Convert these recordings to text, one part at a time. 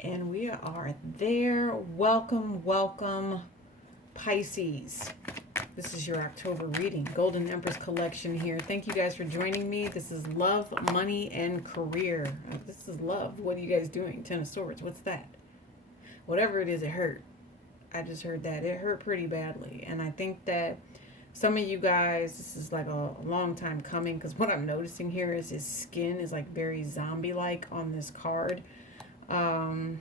And we are there. Welcome, welcome, Pisces. This is your October reading. Golden Empress collection here. Thank you guys for joining me. This is love, money, and career. This is love. What are you guys doing? Ten of Swords. What's that? Whatever it is, it hurt. I just heard that. It hurt pretty badly. And I think that some of you guys, this is like a long time coming, because what I'm noticing here is his skin is like very zombie-like on this card. I'm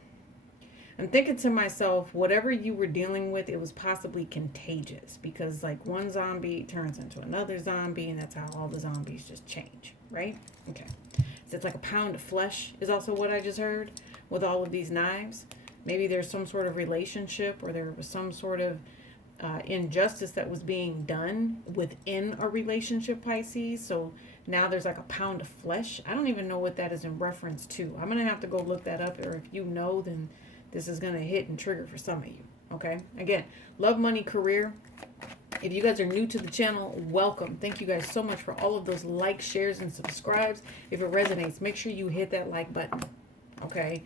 thinking to myself, whatever you were dealing with, it was possibly contagious, because like one zombie turns into another zombie, and that's how all the zombies just change, right? Okay. So it's like a pound of flesh is also what I just heard with all of these knives. Maybe there's some sort of relationship, or there was some sort of injustice that was being done within a relationship, Pisces. So now there's like a pound of flesh. I don't even know what that is in reference to. I'm going to have to go look that up, or if you know, then this is going to hit and trigger for some of you. Okay. Again, love, money, career. If you guys are new to the channel, welcome. Thank you guys so much for all of those likes, shares, and subscribes. If it resonates, make sure you hit that like button. Okay.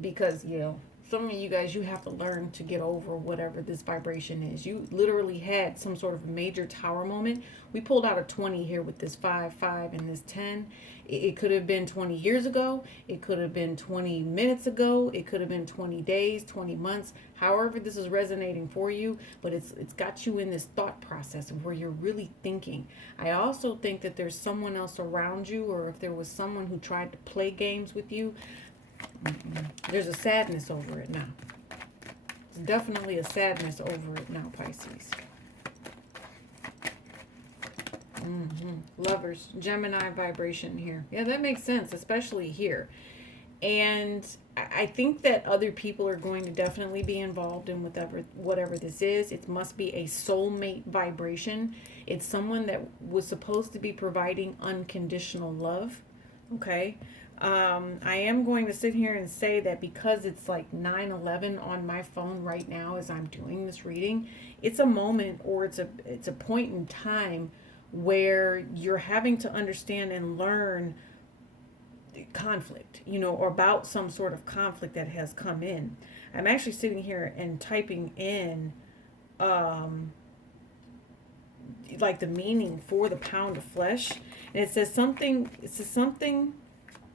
Because, you know, some of you guys, you have to learn to get over whatever this vibration is. You literally had some sort of major tower moment. We pulled out a 20 here with this 5, 5, and this 10. It could have been 20 years ago. It could have been 20 minutes ago. It could have been 20 days, 20 months. However this is resonating for you, but it's got you in this thought process of where you're really thinking. I also think that there's someone else around you, or if there was someone who tried to play games with you, there's a sadness over it now. There's definitely a sadness over it now, Pisces. Lovers, Gemini vibration here. Yeah, that makes sense, especially here. And I think that other people are going to definitely be involved in whatever this is. It must be a soulmate vibration. It's someone that was supposed to be providing unconditional love. Okay. I am going to sit here and say that because it's like 9/11 on my phone right now as I'm doing this reading, it's a moment, or it's a point in time where you're having to understand and learn conflict, you know, or about some sort of conflict that has come in. I'm actually sitting here and typing in like the meaning for the pound of flesh, and it says something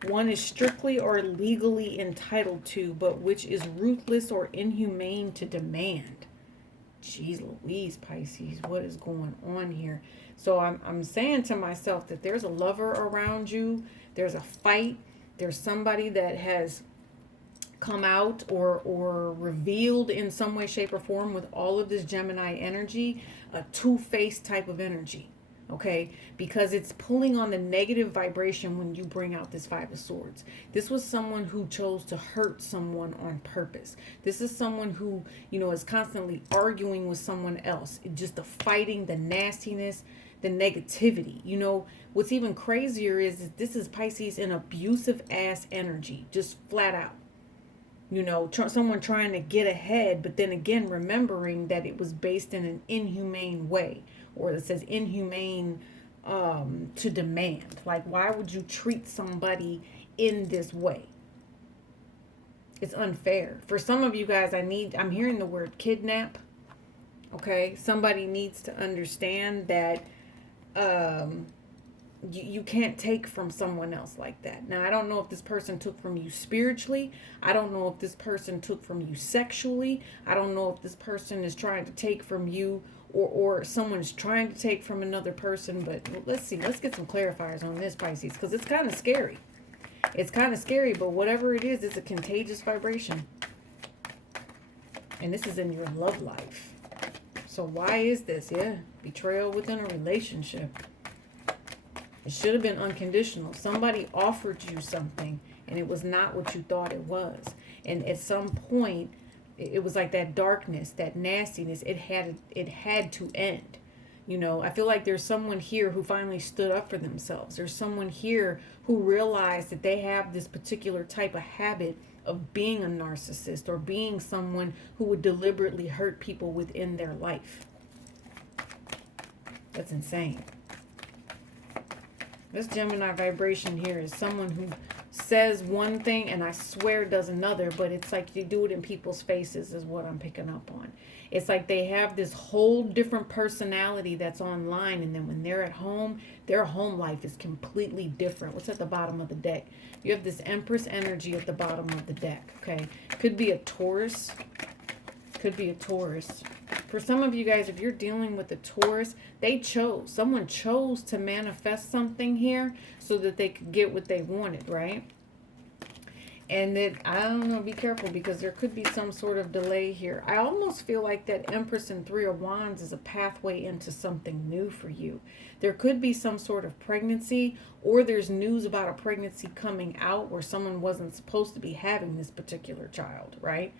one is strictly or legally entitled to, but which is ruthless or inhumane to demand. Jeez Louise, Pisces, what is going on here? So I'm saying to myself that there's a lover around you. There's a fight. There's somebody that has come out or revealed in some way, shape, or form with all of this Gemini energy, a two-faced type of energy. Okay, because it's pulling on the negative vibration when you bring out this 5 of Swords. This was someone who chose to hurt someone on purpose. This is someone who, you know, is constantly arguing with someone else. Just the fighting, the nastiness, the negativity. You know, what's even crazier is this is Pisces in abusive ass energy, just flat out. You know, someone trying to get ahead, but then again, remembering that it was based in an inhumane way. Or it says inhumane to demand. Like, why would you treat somebody in this way? It's unfair. For some of you guys, I'm hearing the word kidnap. Okay, somebody needs to understand that you can't take from someone else like that. Now, I don't know if this person took from you spiritually. I don't know if this person took from you sexually. I don't know if this person is trying to take from you, or someone is trying to take from another person. But let's see. Let's get some clarifiers on this, Pisces, because it's kind of scary. It's kind of scary, but whatever it is, it's a contagious vibration. And this is in your love life. So why is this? Yeah, betrayal within a relationship. It should have been unconditional. Somebody offered you something, and it was not what you thought it was. And at some point, it was like that darkness, that nastiness. It had to end. You know, I feel like there's someone here who finally stood up for themselves. There's someone here who realized that they have this particular type of habit of being a narcissist, or being someone who would deliberately hurt people within their life. That's insane. This Gemini vibration here is someone says one thing and I swear does another, but it's like you do it in people's faces is what I'm picking up on. It's like they have this whole different personality that's online, and then when they're at home, their home life is completely different. What's at the bottom of the deck? You have this Empress energy at the bottom of the deck, okay? Could be a Taurus. Could be a Taurus. For some of you guys, if you're dealing with a Taurus, someone chose to manifest something here so that they could get what they wanted, right? And that, I don't know, be careful because there could be some sort of delay here. I almost feel like that Empress and Three of Wands is a pathway into something new for you. There could be some sort of pregnancy, or there's news about a pregnancy coming out where someone wasn't supposed to be having this particular child, right?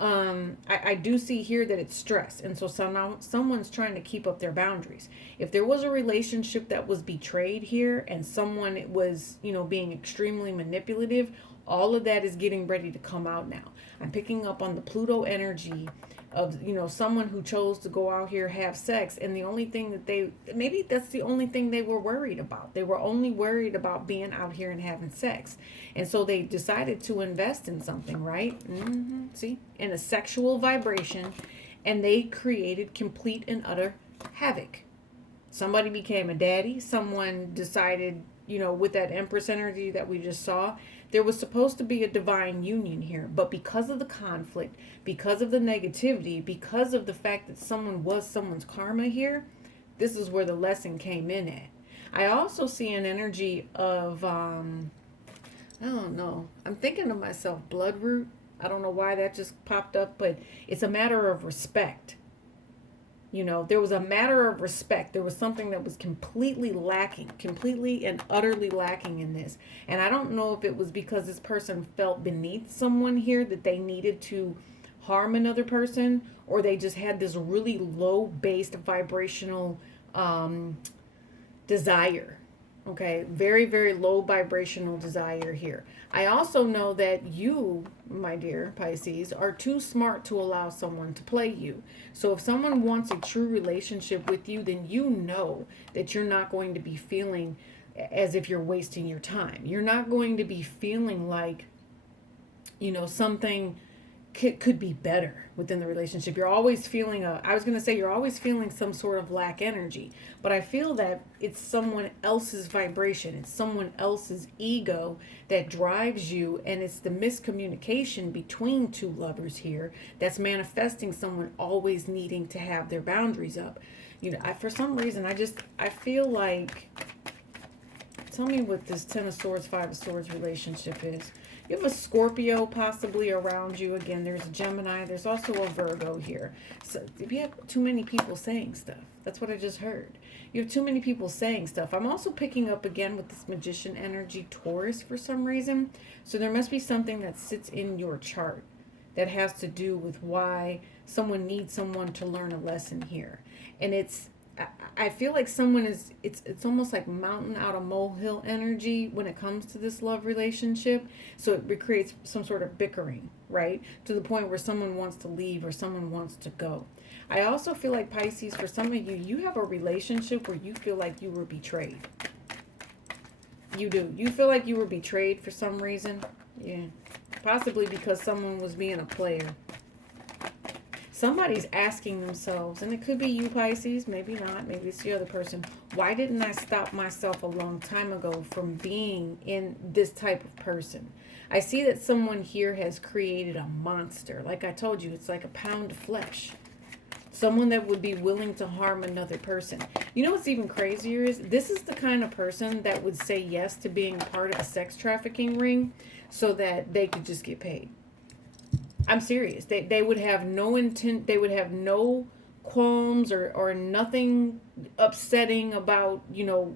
I do see here that it's stress, and so now someone's trying to keep up their boundaries. If there was a relationship that was betrayed here and someone was, being extremely manipulative, all of that is getting ready to come out now. I'm picking up on the Pluto energy of, someone who chose to go out here, have sex, and the only thing that maybe that's the only thing they were worried about. They were only worried about being out here and having sex. And so they decided to invest in something, right? See? In a sexual vibration, and they created complete and utter havoc. Somebody became a daddy. Someone decided, with that Empress energy that we just saw, there was supposed to be a divine union here, but because of the conflict, because of the negativity, because of the fact that someone was someone's karma here, this is where the lesson came in at. I also see an energy of, I don't know, I'm thinking to myself, bloodroot. I don't know why that just popped up, but it's a matter of respect. There was a matter of respect. There was something that was completely and utterly lacking in this. And I don't know if it was because this person felt beneath someone here that they needed to harm another person, or they just had this really low-based vibrational desire. Okay, very, very low vibrational desire here. I also know that you, my dear Pisces, are too smart to allow someone to play you. So if someone wants a true relationship with you, then you know that you're not going to be feeling as if you're wasting your time. You're not going to be feeling like, something could be better within the relationship. You're always feeling you're always feeling some sort of lack energy, but I feel that it's someone else's vibration. It's someone else's ego that drives you, and it's the miscommunication between two lovers here that's manifesting someone always needing to have their boundaries up. For some reason, I feel like, tell me what this Ten of Swords, Five of Swords relationship is. You have a Scorpio possibly around you. Again, there's a Gemini. There's also a Virgo here. So if you have too many people saying stuff, that's what I just heard. You have too many people saying stuff. I'm also picking up again with this Magician energy, Taurus, for some reason. So there must be something that sits in your chart that has to do with why someone needs someone to learn a lesson here. And I feel like someone it's almost like mountain out of molehill energy when it comes to this love relationship. So it creates some sort of bickering, right? To the point where someone wants to leave or someone wants to go. I also feel like, Pisces, for some of you, you have a relationship where you feel like you were betrayed. You do. You feel like you were betrayed for some reason. Yeah. Possibly because someone was being a player. Somebody's asking themselves, and it could be you, Pisces, maybe not, maybe it's the other person, why didn't I stop myself a long time ago from being in this type of person? I see that someone here has created a monster. Like I told you, it's like a pound of flesh. Someone that would be willing to harm another person. You know what's even crazier is, this is the kind of person that would say yes to being part of a sex trafficking ring so that they could just get paid. I'm serious. They would have no intent. They would have no qualms or nothing upsetting about,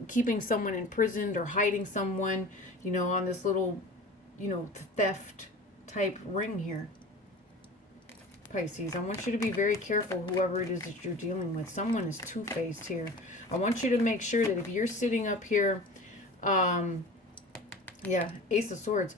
keeping someone imprisoned or hiding someone, on this little, theft type ring here. Pisces, I want you to be very careful, whoever it is that you're dealing with. Someone is two-faced here. I want you to make sure that if you're sitting up here, Ace of Swords,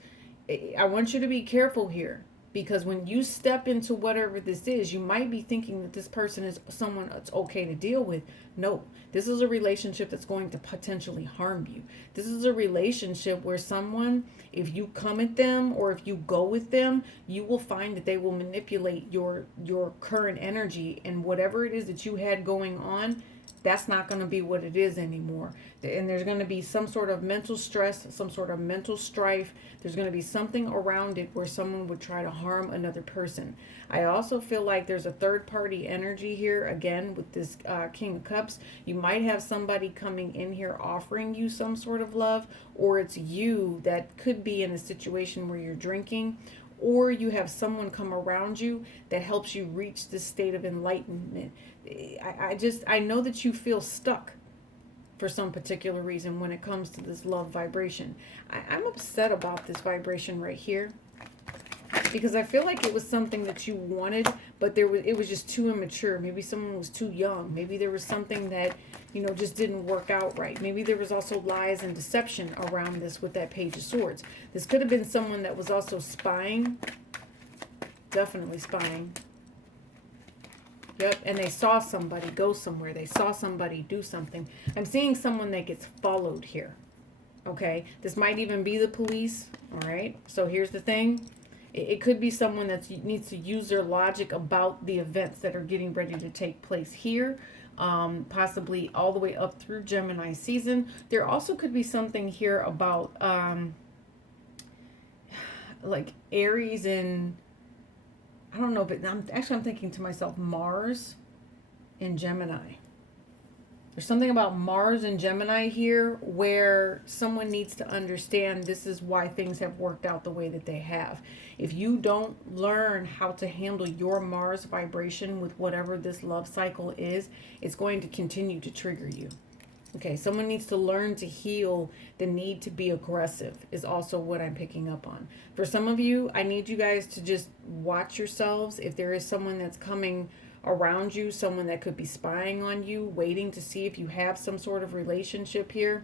I want you to be careful here. Because when you step into whatever this is, you might be thinking that this person is someone that's okay to deal with. No, this is a relationship that's going to potentially harm you. This is a relationship where someone, if you come at them or if you go with them, you will find that they will manipulate your current energy, and whatever it is that you had going on, that's not going to be what it is anymore. And there's going to be some sort of mental stress, some sort of mental strife. There's going to be something around it where someone would try to harm another person. I also feel like there's a third party energy here, again, with this King of Cups. You might have somebody coming in here offering you some sort of love, or it's you that could be in a situation where you're drinking, or you have someone come around you that helps you reach this state of enlightenment. I know that you feel stuck for some particular reason when it comes to this love vibration. I'm upset about this vibration right here, because I feel like it was something that you wanted, but it was just too immature. Maybe someone was too young. Maybe there was something that, you know, just didn't work out right. Maybe there was also lies and deception around this with that Page of Swords. This could have been someone that was also spying. Definitely spying. Yep, and they saw somebody go somewhere. They saw somebody do something. I'm seeing someone that gets followed here. Okay, this might even be the police. All right, so here's the thing. It could be someone that needs to use their logic about the events that are getting ready to take place here. Possibly all the way up through Gemini season. There also could be something here about like Aries and, I don't know, but I'm thinking to myself, Mars in Gemini. There's something about Mars and Gemini here where someone needs to understand this is why things have worked out the way that they have. If you don't learn how to handle your Mars vibration with whatever this love cycle is, it's going to continue to trigger you. Okay, someone needs to learn to heal the need to be aggressive is also what I'm picking up on. For some of you, I need you guys to just watch yourselves. If there is someone that's coming around you, someone that could be spying on you, waiting to see if you have some sort of relationship here,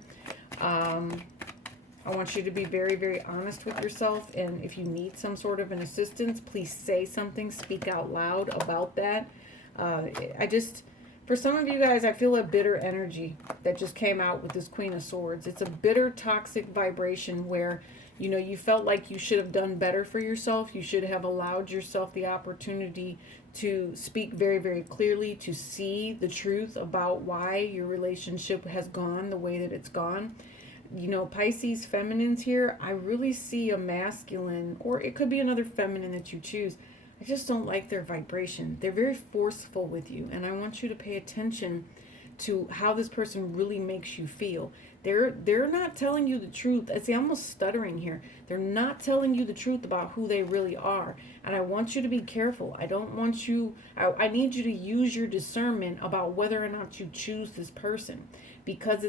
I want you to be very, very honest with yourself. And if you need some sort of an assistance, please say something, speak out loud about that. For some of you guys, I feel a bitter energy that just came out with this Queen of Swords. It's a bitter, toxic vibration where, you know, you felt like you should have done better for yourself. You should have allowed yourself the opportunity to speak very, very clearly, to see the truth about why your relationship has gone the way that it's gone. You know, Pisces feminines here, I really see a masculine, or it could be another feminine that you choose. I just don't like their vibration. They're very forceful with you, and I want you to pay attention to how this person really makes you feel. They're not telling you the truth. I see, I'm almost stuttering here. They're not telling you the truth about who they really are, and I want you to be careful. I don't want you, I need you to use your discernment about whether or not you choose this person, because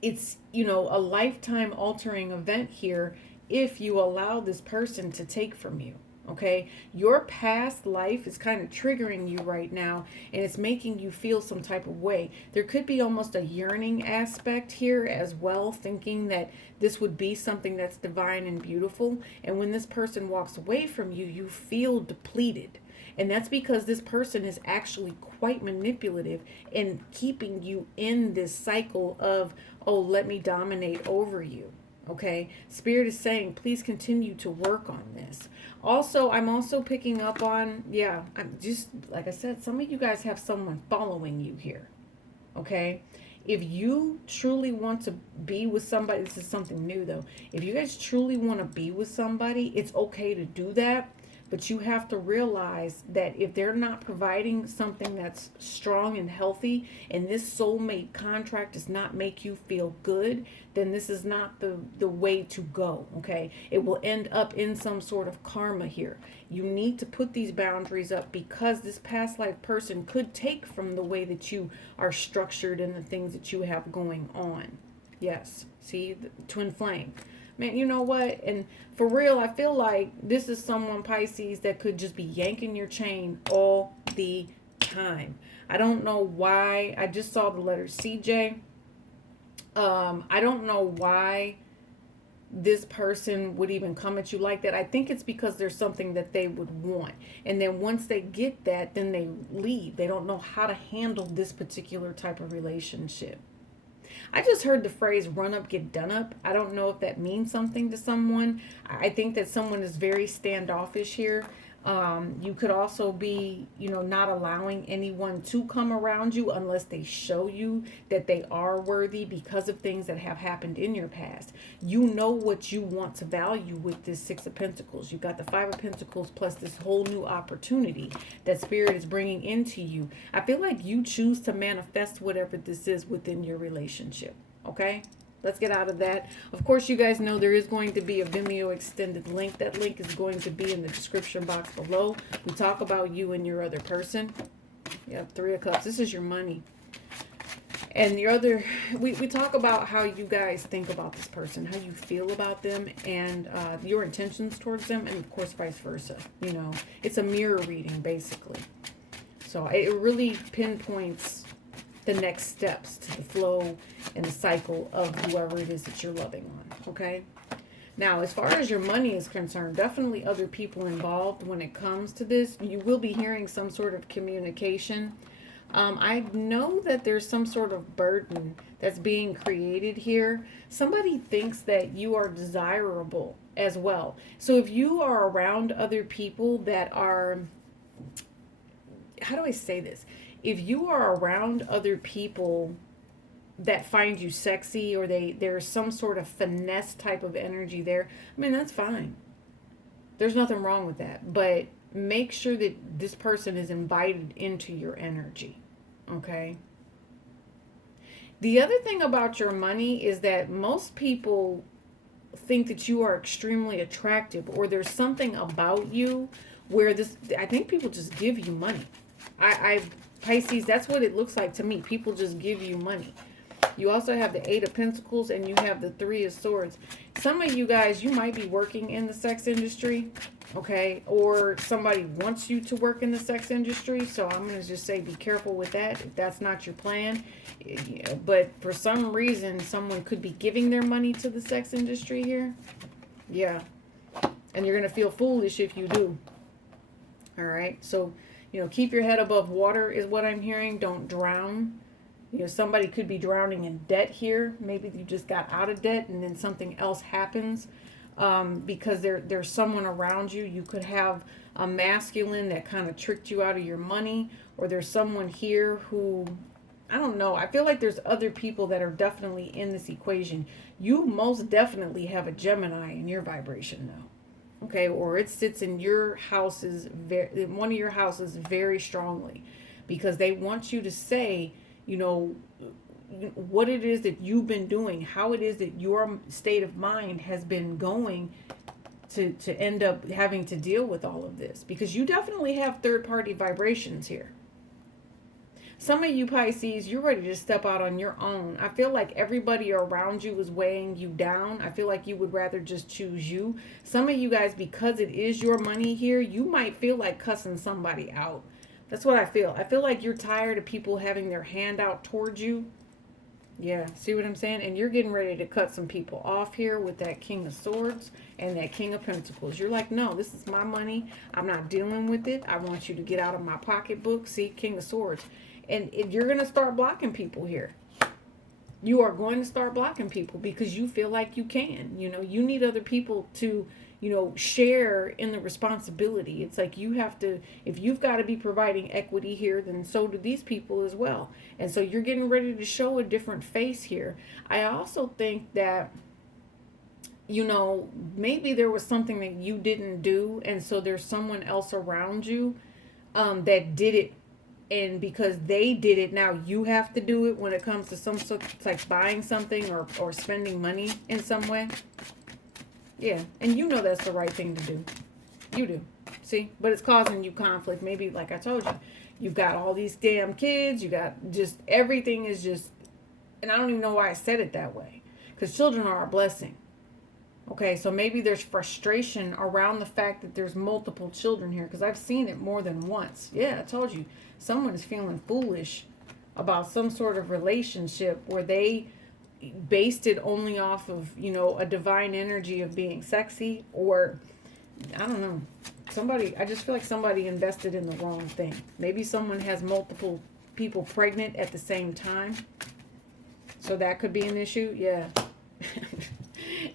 it's you know, a lifetime altering event here if you allow this person to take from you. Okay, your past life is kind of triggering you right now, and it's making you feel some type of way. There could be almost a yearning aspect here as well, thinking that this would be something that's divine and beautiful. And when this person walks away from you, you feel depleted. And that's because this person is actually quite manipulative in keeping you in this cycle of, oh, let me dominate over you. Okay, Spirit is saying, please continue to work on this. Also, I'm also picking up on, I'm just, like I said, some of you guys have someone following you here. Okay, if you truly want to be with somebody, this is something new though. If you guys truly want to be with somebody, it's okay to do that. But you have to realize that if they're not providing something that's strong and healthy, and this soulmate contract does not make you feel good, then this is not the way to go, okay? It will end up in some sort of karma here. You need to put these boundaries up, because this past life person could take from the way that you are structured and the things that you have going on. Yes, see, the twin flame. Man, you know what? And for real, I feel like this is someone, Pisces, that could just be yanking your chain all the time. I don't know why. I just saw the letter CJ. I don't know why this person would even come at you like that. I think it's because there's something that they would want. And then once they get that, then they leave. They don't know how to handle this particular type of relationship. I just heard the phrase run up, get done up. I don't know if that means something to someone. I think that someone is very standoffish here. You could also be, not allowing anyone to come around you unless they show you that they are worthy because of things that have happened in your past. You know what you want to value with this Six of Pentacles. You've got the Five of Pentacles plus this whole new opportunity that Spirit is bringing into you. I feel like you choose to manifest whatever this is within your relationship. Okay? Let's get out of that. Of course, you guys know there is going to be a Vimeo extended link. That link is going to be in the description box below. We talk about you and your other person. You have Three of Cups. This is your money. And your other, we talk about how you guys think about this person, how you feel about them, and your intentions towards them, and of course, vice versa. It's a mirror reading, basically. So it really pinpoints the next steps to the flow and the cycle of whoever it is that you're loving on. Okay. Now, as far as your money is concerned, definitely other people involved when it comes to this. You will be hearing some sort of communication. I know that there's some sort of burden that's being created here. Somebody thinks that you are desirable as well. So if you are around other people that are, how do I say this? If you are around other people that find you sexy, or there's some sort of finesse type of energy there, I mean, that's fine. There's nothing wrong with that. But make sure that this person is invited into your energy. Okay? The other thing about your money is that most people think that you are extremely attractive, or there's something about you where I think people just give you money. Pisces, that's what it looks like to me. People just give you money. You also have the Eight of Pentacles, and you have the Three of Swords. Some of you guys, you might be working in the sex industry, okay? Or somebody wants you to work in the sex industry. So I'm going to just say be careful with that if that's not your plan. But for some reason, someone could be giving their money to the sex industry here. Yeah. And you're going to feel foolish if you do. All right? So keep your head above water is what I'm hearing. Don't drown. Somebody could be drowning in debt here. Maybe you just got out of debt and then something else happens because there's someone around you. You could have a masculine that kind of tricked you out of your money, or there's someone here who, I don't know. I feel like there's other people that are definitely in this equation. You most definitely have a Gemini in your vibration now. Okay, or it sits in your houses, one of your houses very strongly, because they want you to say, what it is that you've been doing, how it is that your state of mind has been going to end up having to deal with all of this, because you definitely have third-party vibrations here. Some of you Pisces, you're ready to step out on your own. I feel like everybody around you is weighing you down. I feel like you would rather just choose you. Some of you guys, because it is your money here, you might feel like cussing somebody out. That's what I feel. I feel like you're tired of people having their hand out towards you. Yeah, see what I'm saying? And you're getting ready to cut some people off here with that King of Swords and that King of Pentacles. You're like, no, this is my money. I'm not dealing with it. I want you to get out of my pocketbook. See, King of Swords. And you're going to start blocking people here. You are going to start blocking people because you feel like you can. You need other people to, share in the responsibility. It's like you have to, if you've got to be providing equity here, then so do these people as well. And so you're getting ready to show a different face here. I also think that, maybe there was something that you didn't do. And so there's someone else around you that did it. And because they did it, now you have to do it when it comes to some sort of like buying something or spending money in some way. Yeah, and that's the right thing to do. You do. See? But it's causing you conflict. Maybe, like I told you, you've got all these damn kids. You got just, everything is just, and I don't even know why I said it that way. Because children are a blessing. Okay, so maybe there's frustration around the fact that there's multiple children here. Because I've seen it more than once. Yeah, I told you. Someone is feeling foolish about some sort of relationship where they based it only off of, you know, a divine energy of being sexy, or I don't know. I just feel like somebody invested in the wrong thing. Maybe someone has multiple people pregnant at the same time. So that could be an issue. Yeah.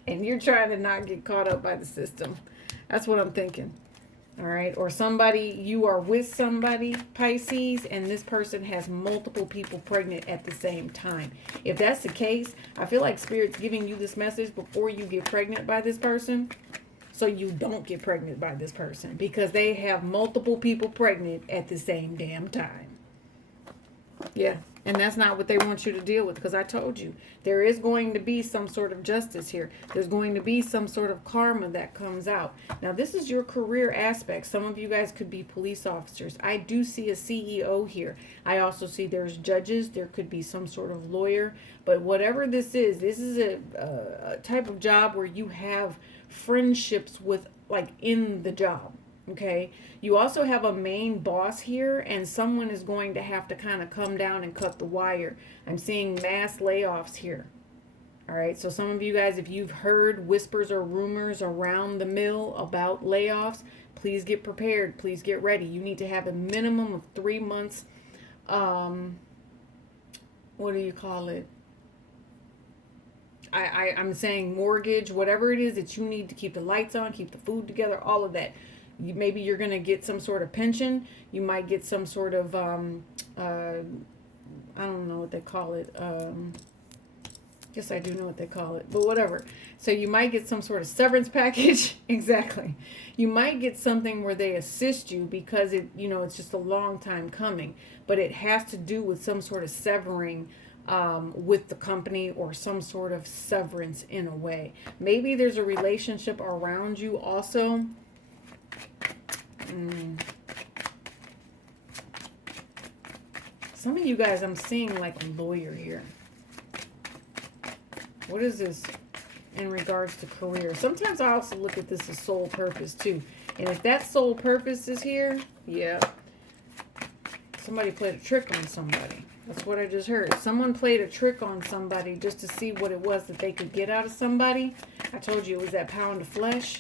And you're trying to not get caught up by the system. That's what I'm thinking. All right. Or you are with somebody, Pisces, and this person has multiple people pregnant at the same time. If that's the case, I feel like Spirit's giving you this message before you get pregnant by this person, so you don't get pregnant by this person, because they have multiple people pregnant at the same damn time. Yeah. And that's not what they want you to deal with, because I told you, there is going to be some sort of justice here. There's going to be some sort of karma that comes out. Now, this is your career aspect. Some of you guys could be police officers. I do see a CEO here. I also see there's judges. There could be some sort of lawyer. But whatever this is a type of job where you have friendships with, like, in the job. Okay, you also have a main boss here, and someone is going to have to kind of come down and cut the wire. I'm seeing mass layoffs here. All right, so some of you guys, if you've heard whispers or rumors around the mill about layoffs, please get prepared. Please get ready. You need to have a minimum of 3 months. What do you call it? I'm saying mortgage, whatever it is that you need to keep the lights on, keep the food together, all of that. Maybe you're going to get some sort of pension. You might get some sort of, I don't know what they call it. Guess I do know what they call it, but whatever. So you might get some sort of severance package. Exactly. You might get something where they assist you because it's just a long time coming, but it has to do with some sort of severing with the company, or some sort of severance in a way. Maybe there's a relationship around you also. Some of you guys, I'm seeing like a lawyer here. What is this in regards to career? Sometimes I also look at this as soul purpose too. And if that soul purpose is here, yeah, somebody played a trick on somebody. That's what I just heard. Someone played a trick on somebody just to see what it was that they could get out of somebody. I told you it was that pound of flesh.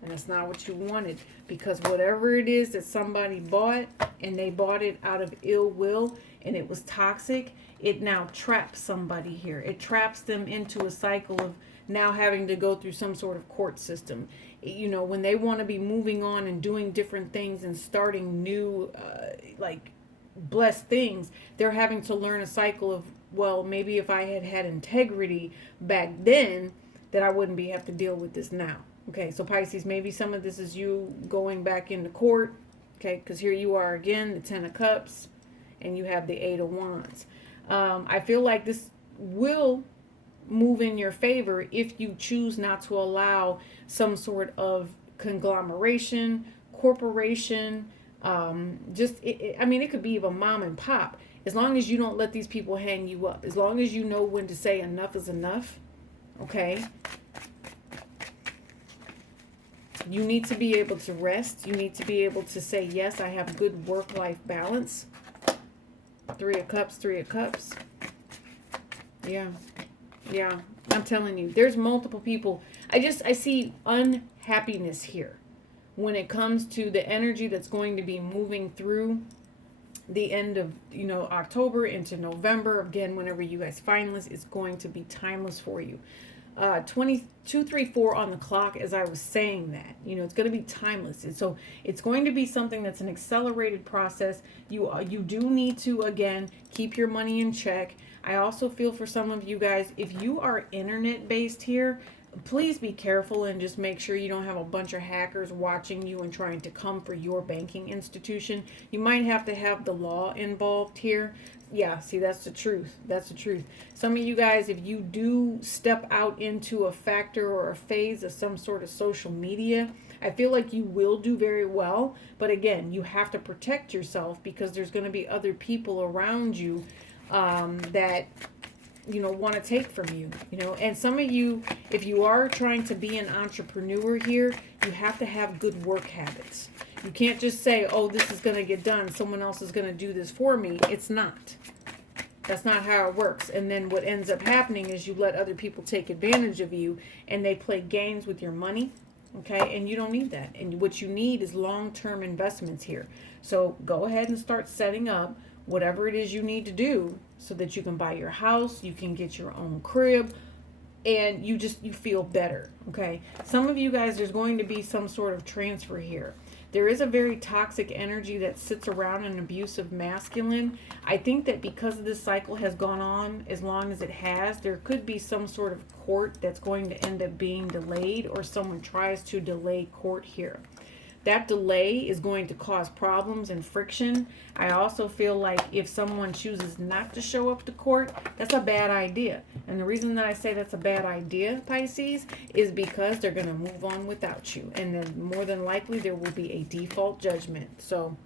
And that's not what you wanted, because whatever it is that somebody bought, and they bought it out of ill will, and it was toxic, it now traps somebody here. It traps them into a cycle of now having to go through some sort of court system. When they want to be moving on and doing different things and starting new, blessed things, they're having to learn a cycle of, well, maybe if I had integrity back then, then I wouldn't have to deal with this now. Okay, so Pisces, maybe some of this is you going back into court. Okay, because here you are again, the 10 of Cups, and you have the 8 of Wands. I feel like this will move in your favor if you choose not to allow some sort of conglomeration, corporation, it could be even mom and pop. As long as you don't let these people hang you up. As long as you know when to say enough is enough. Okay. You need to be able to rest. You need to be able to say, yes, I have good work-life balance. 3 of Cups, 3 of Cups. Yeah. Yeah. I'm telling you, there's multiple people. I see unhappiness here when it comes to the energy that's going to be moving through the end of, October into November. Again, whenever you guys find this, it's going to be timeless for you. 2234 on the clock, as I was saying that, it's going to be timeless. And so it's going to be something that's an accelerated process. You do need to, again, keep your money in check. I also feel for some of you guys, if you are internet based here, please be careful and just make sure you don't have a bunch of hackers watching you and trying to come for your banking institution. You might have to have the law involved here. Yeah, see, that's the truth. That's the truth. Some of you guys, if you do step out into a factor or a phase of some sort of social media, I feel like you will do very well. But again, you have to protect yourself, because there's going to be other people around you that want to take from you, and some of you, if you are trying to be an entrepreneur here, you have to have good work habits. You can't just say, oh, this is going to get done, someone else is going to do this for me. It's not. That's not how it works. And then what ends up happening is you let other people take advantage of you, and they play games with your money. Okay, and you don't need that. And what you need is long-term investments here. So go ahead and start setting up whatever it is you need to do so that you can buy your house, you can get your own crib, and you feel better. Okay, some of you guys, there's going to be some sort of transfer here. There is a very toxic energy that sits around an abusive masculine. I think that because this cycle has gone on as long as it has, there could be some sort of court that's going to end up being delayed, or someone tries to delay court here. That delay is going to cause problems and friction. I also feel like if someone chooses not to show up to court, that's a bad idea. And the reason that I say that's a bad idea, Pisces, is because they're going to move on without you. And then more than likely there will be a default judgment. So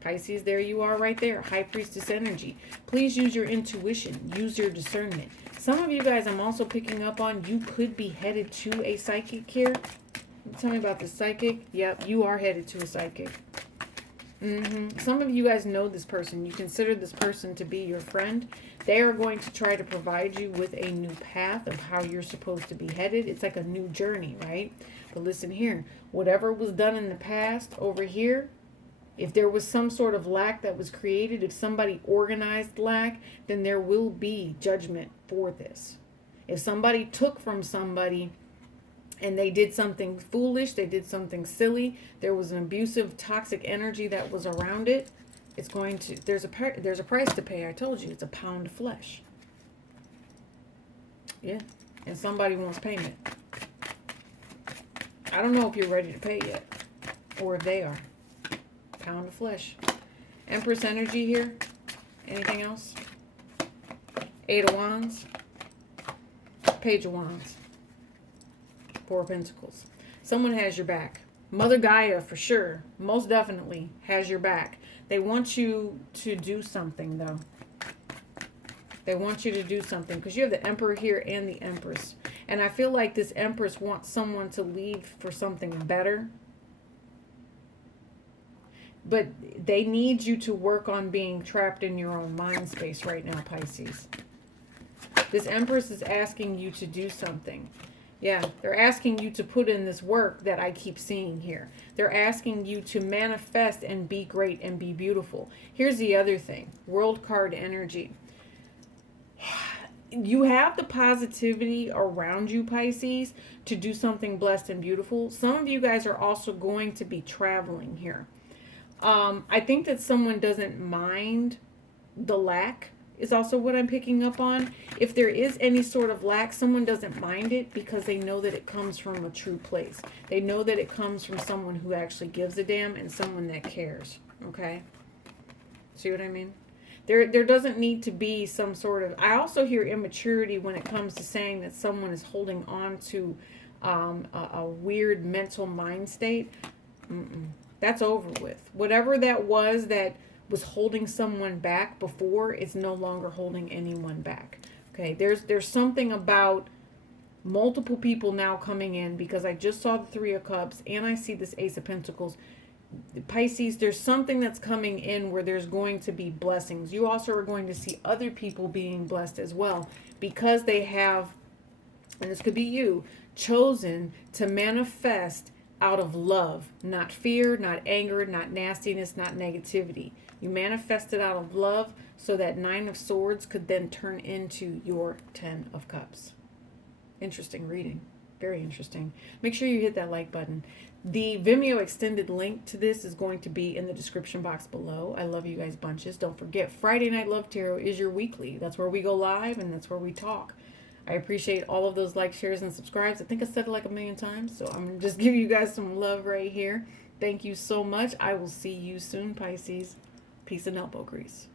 Pisces, there you are right there. High Priestess energy. Please use your intuition. Use your discernment. Some of you guys, I'm also picking up on, you could be headed to a psychic here. Tell me about the psychic. Yep, you are headed to a psychic. Some of you guys know this person. You consider this person to be your friend. They are going to try to provide you with a new path of how you're supposed to be headed. It's like a new journey, right? But listen here. Whatever was done in the past over here, if there was some sort of lack that was created, if somebody organized lack, then there will be judgment for this. If somebody took from somebody and they did something foolish, they did something silly, there was an abusive, toxic energy that was around it, it's going to, there's a price to pay. I told you, it's a pound of flesh. Yeah, and somebody wants payment. I don't know if you're ready to pay yet, or if they are. Pound of flesh. Empress energy here. Anything else? Eight of Wands. Page of Wands. Four of Pentacles. Someone has your back. Mother Gaia, for sure, most definitely has your back. They want you to do something, though. They want you to do something because you have the Emperor here and the Empress. And I feel like this Empress wants someone to leave for something better. But they need you to work on being trapped in your own mind space right now, Pisces. This Empress is asking you to do something. Yeah, they're asking you to put in this work that I keep seeing here. They're asking you to manifest and be great and be beautiful. Here's the other thing. World card energy. You have the positivity around you, Pisces, to do something blessed and beautiful. Some of you guys are also going to be traveling here. I think that someone doesn't mind the lack is also what I'm picking up on. If there is any sort of lack, someone doesn't mind it because they know that it comes from a true place. They know that it comes from someone who actually gives a damn and someone that cares. Okay? See what I mean? There doesn't need to be some sort of... I also hear immaturity when it comes to saying that someone is holding on to a weird mental mind state. That's over with. Whatever that was holding someone back before, it's no longer holding anyone back. Okay, there's something about multiple people now coming in, because I just saw the Three of Cups and I see this Ace of Pentacles. Pisces, there's something that's coming in where there's going to be blessings. You also are going to see other people being blessed as well, because they have, and this could be you, chosen to manifest out of love, not fear, not anger, not nastiness, not negativity. You manifested out of love so that Nine of Swords could then turn into your Ten of Cups. Interesting reading. Very interesting. Make sure you hit that like button. The Vimeo extended link to this is going to be in the description box below. I love you guys bunches. Don't forget, Friday Night Love Tarot is your weekly. That's where we go live and that's where we talk. I appreciate all of those likes, shares, and subscribes. I think I said it like 1,000,000 times, so I'm just giving you guys some love right here. Thank you so much. I will see you soon, Pisces. Peace and elbow grease.